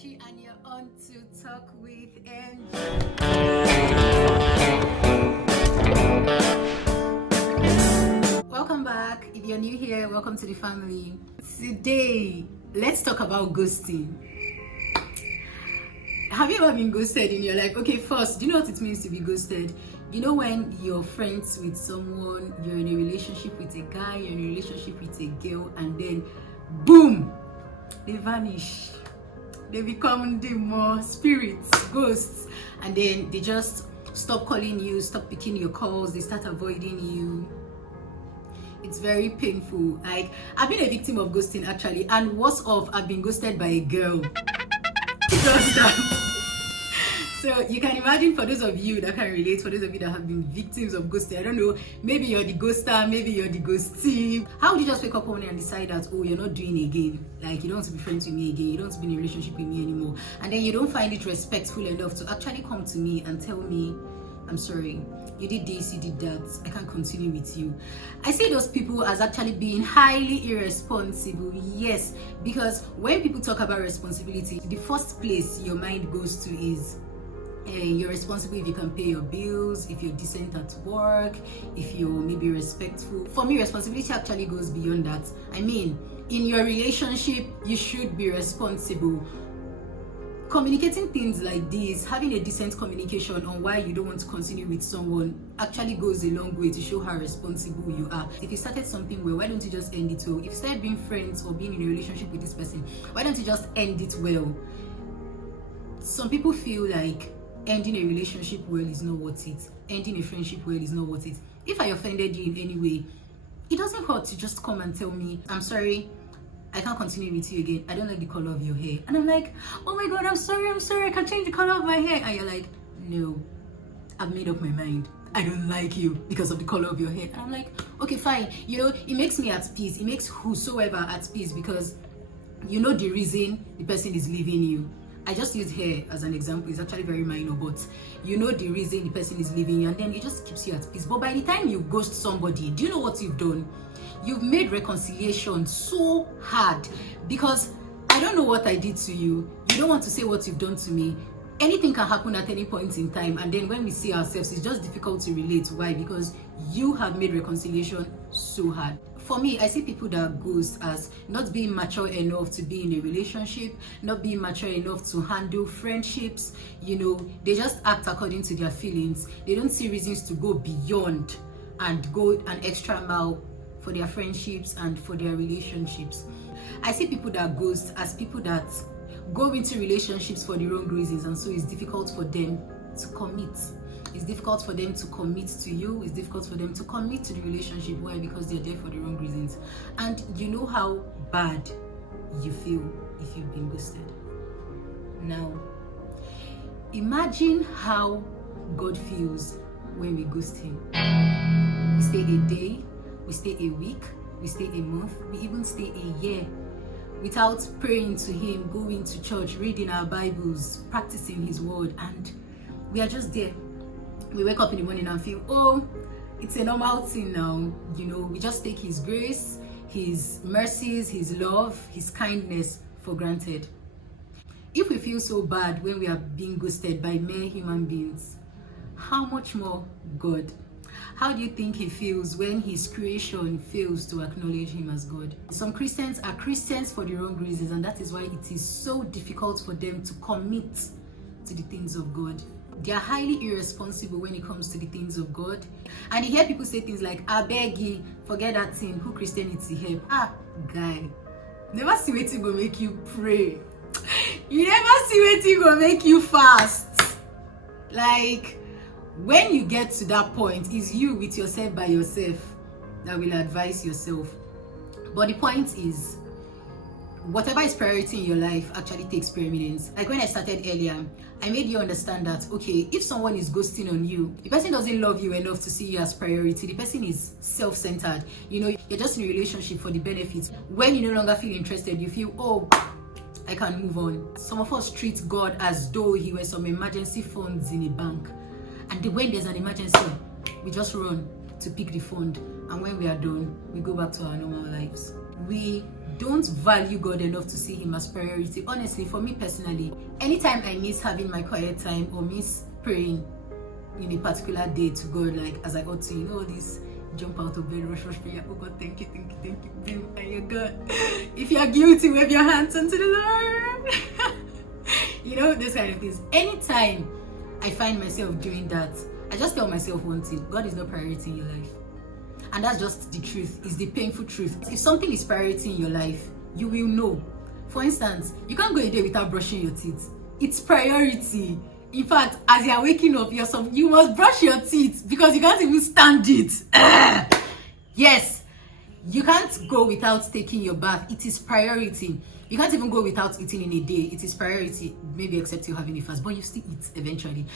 mgeennachi, and you're on to Talk with MG. Welcome back. If you're new here, welcome to the family. Today, let's talk about ghosting. Have you ever been ghosted in your life? Okay, first, do you know what it means to be ghosted? You know when you're friends with someone, you're in a relationship with a guy, you're in a relationship with a girl, and then boom, they vanish. They become the more spirits, ghosts, and then they just stop calling you, stop picking your calls, they start avoiding you. It's very painful. Like, I've been a victim of ghosting actually, and worse off, I've been ghosted by a girl. Just that. So you can imagine, for those of you that can relate, for those of you that have been victims of ghosting, I don't know, maybe you're the ghoster, maybe you're the ghostee. How would you just wake up one day and decide that, oh, you're not doing it again? Like, you don't want to be friends with me again, you don't want to be in a relationship with me anymore. And then you don't find it respectful enough to actually come to me and tell me, I'm sorry, you did this, you did that, I can't continue with you. I see those people as actually being highly irresponsible. Yes, because when people talk about responsibility, the first place your mind goes to is you're responsible if you can pay your bills, if you're decent at work, if you're maybe respectful. For me, responsibility actually goes beyond that. I mean, in your relationship, you should be responsible. Communicating things like this, having a decent communication on why you don't want to continue with someone actually goes a long way to show how responsible you are. If you started something well, why don't you just end it well? If you started being friends or being in a relationship with this person, why don't you just end it well? Some people feel like ending a relationship well is not worth it. Ending a friendship well is not worth it. If I offended you in any way, it doesn't hurt to just come and tell me, I'm sorry, I can't continue with you again. I don't like the color of your hair. And I'm like, oh my god, I'm sorry, I can change the color of my hair. And you're like, no, I've made up my mind. I don't like you because of the color of your hair. And I'm like, okay, fine. You know, it makes me at peace. It makes whosoever at peace, because you know the reason the person is leaving you. I just use hair as an example. It's actually very minor, but you know the reason the person is leaving you, and then it just keeps you at peace. But by the time you ghost somebody, do you know what you've done? You've made reconciliation so hard, because I don't know what I did to you. You don't want to say what you've done to me. Anything can happen at any point in time, and then when we see ourselves, it's just difficult to relate. Why? Because you have made reconciliation so hard. For me, I see people that ghost as not being mature enough to be in a relationship, not being mature enough to handle friendships. You know, they just act according to their feelings. They don't see reasons to go beyond and go an extra mile for their friendships and for their relationships. I see people that ghost as people that go into relationships for the wrong reasons, and so it's difficult for them to commit. It's difficult for them to commit to you. It's difficult for them to commit to the relationship. Why? Because they're there for the wrong reasons. And you know how bad you feel if you've been ghosted. Now, imagine how God feels when we ghost him. We stay a day, we stay a week, we stay a month, we even stay a year without praying to him, going to church, reading our Bibles, practicing his word, and we are just there. We wake up in the morning and feel, oh, it's a normal thing now. You know, we just take his grace, his mercies, his love, his kindness for granted. If we feel so bad when we are being ghosted by mere human beings, how much more God? How do you think he feels when his creation fails to acknowledge him as God? Some Christians are Christians for the wrong reasons, and that is why it is so difficult for them to commit to the things of God. They are highly irresponsible when it comes to the things of God. And you hear people say things like, I beg you, forget that thing, who Christianity help? Ah, guy, never see wetin go make you pray. You never see wetin go make you fast. Like, when you get to that point, it's you with yourself by yourself that will advise yourself. But the point is, whatever is priority in your life actually takes preeminence. Like when I started earlier, I made you understand that, okay, if someone is ghosting on you, the person doesn't love you enough to see you as priority. The person is self-centered. You know, you're just in a relationship for the benefits. When you no longer feel interested, you feel, oh, I can move on. Some of us treat God as though he were some emergency funds in a bank. And when there's an emergency, we just run to pick the fund. And when we are done, we go back to our normal lives. We don't value God enough to see him as priority. Honestly, for me personally, anytime I miss having my quiet time or miss praying in a particular day to God, like as I ought to, you know, this jump out of bed, rush prayer, oh God, thank you, and your God. If you are guilty, wave your hands unto the Lord. You know, this kind of things. Anytime I find myself doing that, I just tell myself one thing: God is not priority in your life. And that's just the truth. It's the painful truth. If something is priority in your life, you will know. For instance, you can't go a day without brushing your teeth. It's priority. In fact, as you are waking up, you must brush your teeth because you can't even stand it. Yes, you can't go without taking your bath. It is priority. You can't even go without eating in a day. It is priority, maybe except you're having a fast, but you still eat eventually.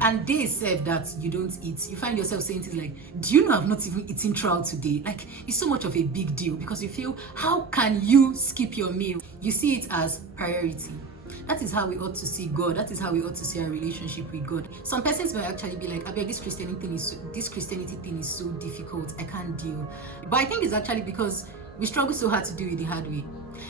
And they said that you don't eat. You find yourself saying things like, do you know I've not even eaten throughout today? Like, it's so much of a big deal because you feel, how can you skip your meal? You see it as priority. That is how we ought to see God. That is how we ought to see our relationship with God. Some persons may actually be like, I beg, this Christianity thing is so difficult. I can't deal. But I think it's actually because we struggle so hard to do it the hard way.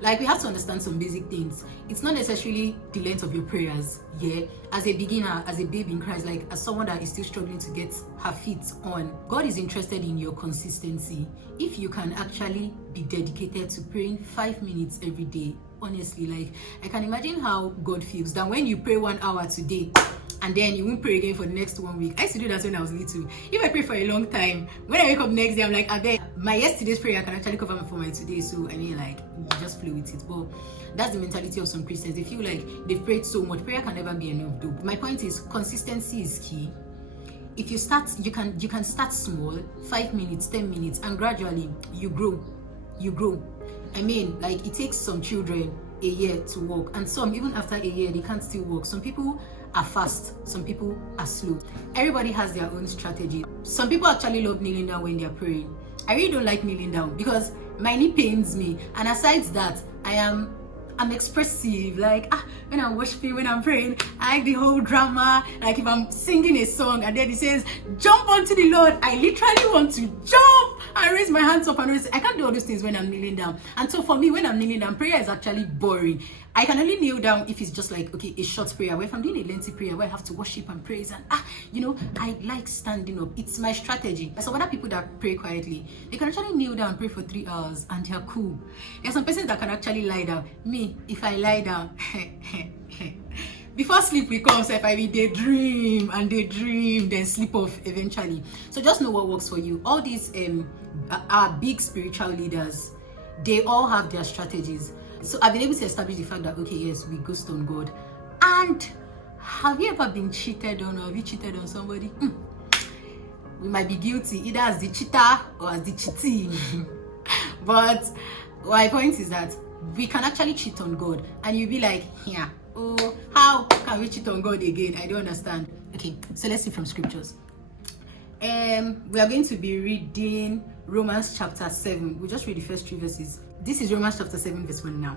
Like, we have to understand some basic things. It's not necessarily the length of your prayers. Yeah, as a beginner, as a babe in Christ, like as someone that is still struggling to get her feet on, God is interested in your consistency. If you can actually be dedicated to praying 5 minutes every day, honestly, like, I can imagine how God feels that when you pray 1 hour today and then you won't pray again for the next 1 week. I used to do that when I was little. If I pray for a long time, when I wake up next day, I'm like, I bet my yesterday's prayer can actually cover for my today. So I mean, like, you just flow with it. But that's the mentality of some Christians. They feel like they've prayed so much. Prayer can never be enough, though. My point is, consistency is key. If you start, you can start small, 5 minutes, 10 minutes, and gradually you grow. I mean, like, it takes some children a year to walk, and some even after a year they can't still walk. Some people are fast, some people are slow. Everybody has their own strategy. Some people actually love kneeling down when they're praying. I really don't like kneeling down because my knee pains me, and aside that, I'm expressive. Like, when I'm worshiping, when I'm praying, I like the whole drama. Like, if I'm singing a song and then it says jump onto the Lord, I literally want to jump and raise my hands up and raise. I can't do all those things when I'm kneeling down. And so for me, when I'm kneeling down, prayer is actually boring. I can only kneel down if it's just like, okay, a short prayer. Where if I'm doing a lengthy prayer where I have to worship and praise, and you know, I like standing up. It's my strategy. Some other people that pray quietly, they can actually kneel down and pray for 3 hours and they're cool. There's some persons that can actually lie down. Me, if I lie down, before sleep will come, so if I will daydream, then sleep off eventually. So just know what works for you. All these are big spiritual leaders. They all have their strategies. So I've been able to establish the fact that, okay, yes, we ghost on God. And have you ever been cheated on, or have you cheated on somebody? We might be guilty either as the cheater or as the cheatee. But my point is that we can actually cheat on God, and you'll be like, yeah, oh, how can we cheat on God again? I don't understand. Okay, so let's see from scriptures. We are going to be reading Romans chapter 7. We'll just read the first 3 verses. This is Romans chapter 7 verse 1 now.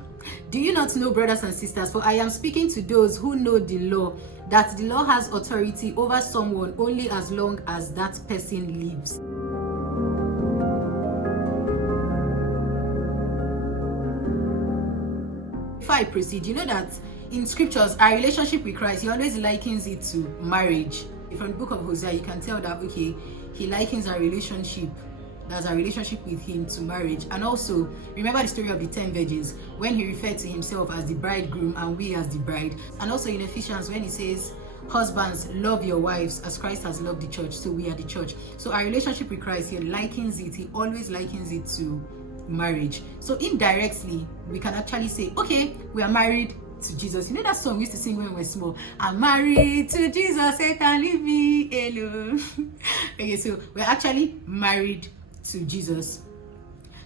Do you not know, brothers and sisters, for I am speaking to those who know the law, that the law has authority over someone only as long as that person lives. Before I proceed, you know that in scriptures, our relationship with Christ, he always likens it to marriage. From the book of Hosea, you can tell that, okay, he likens our relationship, that's our relationship with him, to marriage. And also, remember the story of the 10 virgins, when he referred to himself as the bridegroom and we as the bride. And also in Ephesians, when he says, husbands, love your wives as Christ has loved the church, so we are the church. So our relationship with Christ, he likens it, he always likens it to marriage. So indirectly, we can actually say, okay, we are married to Jesus. You know that song we used to sing when we were small? I'm married to Jesus, I can't leave me alone. Okay, so we're actually married to Jesus.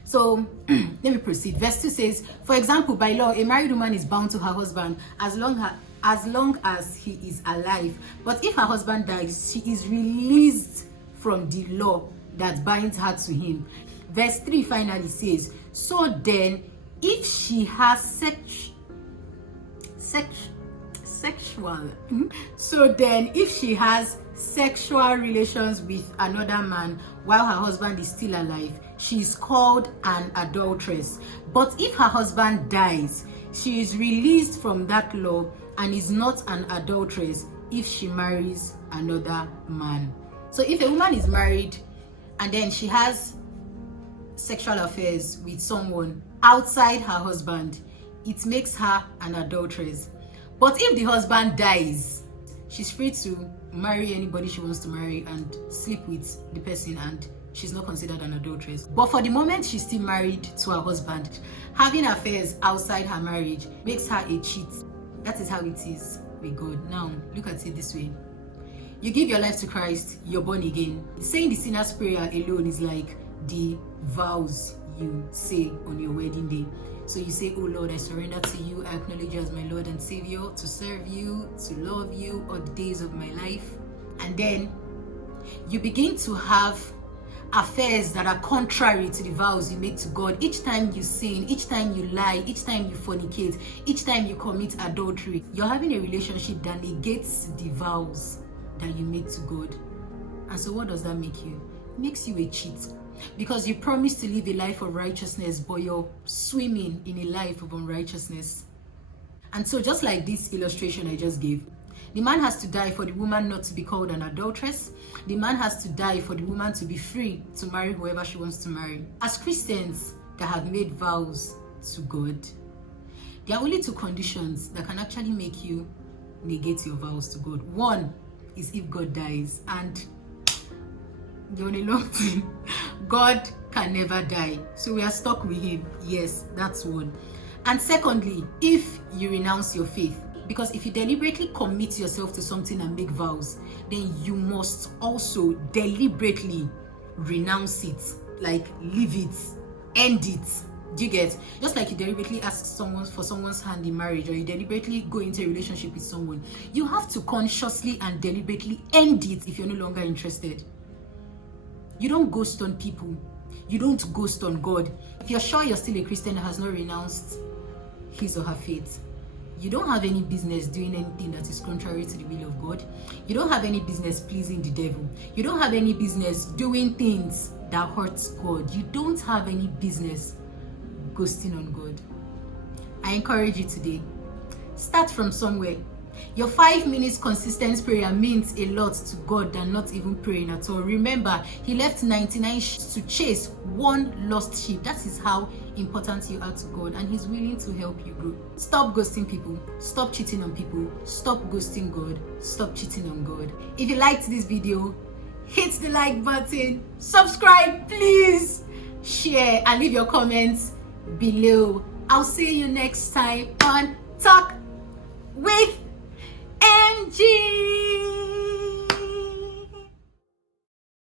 So let me proceed. Verse 2 says, for example, by law, a married woman is bound to her husband as long as he is alive. But if her husband dies, she is released from the law that binds her to him. Verse 3 finally says, so then, if she has sexual relations with another man while her husband is still alive, she's called an adulteress. But if her husband dies, she is released from that law and is not an adulteress if she marries another man. So if a woman is married and then she has sexual affairs with someone outside her husband, it makes her an adulteress. But if the husband dies, she's free to marry anybody she wants to marry and sleep with the person, and she's not considered an adulteress. But for the moment she's still married to her husband, having affairs outside her marriage makes her a cheat. That is how it is with God. Now, look at it this way. You give your life to Christ, you're born again. Saying the sinner's prayer alone is like the vows you say on your wedding day. So you say, oh Lord, I surrender to you. I acknowledge you as my Lord and Savior, to serve you, to love you all the days of my life. And then you begin to have affairs that are contrary to the vows you make to God. Each time you sin, each time you lie, each time you fornicate, each time you commit adultery, you're having a relationship that negates the vows that you make to God. And so what does that make you? It makes you a cheat. Because you promise to live a life of righteousness, but you're swimming in a life of unrighteousness. And so just like this illustration I just gave, the man has to die for the woman not to be called an adulteress. The man has to die for the woman to be free to marry whoever she wants to marry. As Christians that have made vows to God, there are only two conditions that can actually make you negate your vows to God. One is if God dies, and you're on a long thing. God can never die, so we are stuck with him. Yes, that's one. And secondly, if you renounce your faith, because if you deliberately commit yourself to something and make vows, then you must also deliberately renounce it, like leave it, end it. Do you get? Just like you deliberately ask someone for someone's hand in marriage, or you deliberately go into a relationship with someone, you have to consciously and deliberately end it if you're no longer interested. You don't ghost on people. You don't ghost on God. If you're sure you're still a Christian that has not renounced his or her faith, you don't have any business doing anything that is contrary to the will of God. You don't have any business pleasing the devil. You don't have any business doing things that hurts God. You don't have any business ghosting on God. I encourage you today, start from somewhere. Your 5 minutes consistent prayer means a lot to God than not even praying at all. Remember, he left 99 to chase one lost sheep. That is how important you are to God, and he's willing to help you grow. Stop ghosting people. Stop cheating on people. Stop ghosting God. Stop cheating on God. If you liked this video, hit the like button. Subscribe, please. Share and leave your comments below. I'll see you next time on Talk with mg.